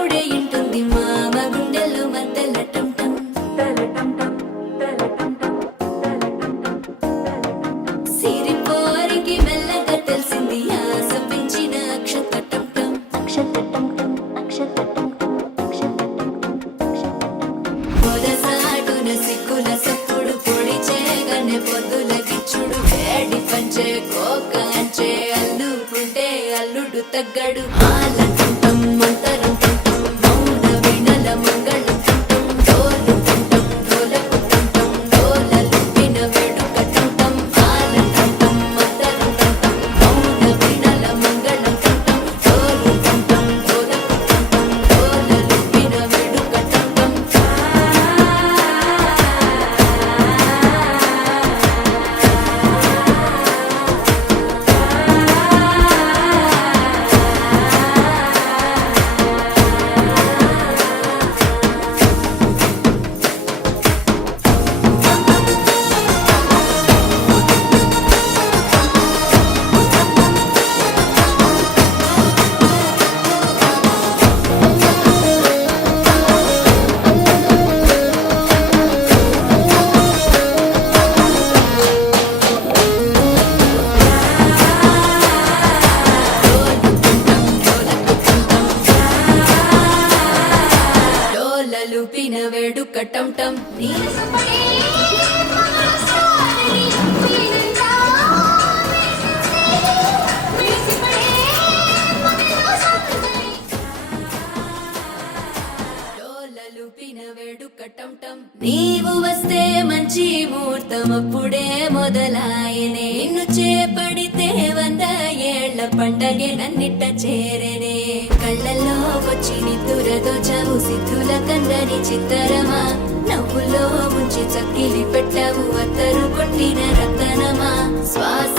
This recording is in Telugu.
అప్పుడే ఇంటుంది మామ గుండెల్లో మధ్యల టంటం సిరిపోరికి మెల్లగా తెలిసింది ఆశ పెంచిన అక్షతటం పొదసాటున సిక్కుల సప్పుడు పొడి చేయగానే పొద్దుల గిచ్చుడు వేడి పంచే కోకాంచే అల్లుకుంటే అల్లుడు తగ్గడు ఆలంటుంటం మంతరం టుంటం మౌన వినల మంగళం టుంటం డోలు టుంటం డోలకు టుంటం డోలలు విన వేడుక టుంటం ఆలంటుంటం మంతరం టుంటం మౌన వినల మంగళం టుంటం డోలు టుంటం డోలకు టుంటం డోలలు విన వేడుక టుంటం డోలలు పిన వేడుక టంటం నీ డోలలు పిన వేడుక టంటం నీవు వస్తే మంచి ముహూర్తం అప్పుడే మొదలాయనే నిన్ను చేపడితే 100 ఏళ్ల పండగే నన్నిట్ట చేరనే కళ్ళల్లో వచ్చి నిద్దురదోచావు సిద్ధుల కందని చిత్తరమా నవ్వులో ముంచి చక్కిలి పెట్టావు అత్తరు కొట్టిన రతనమా శ్వాస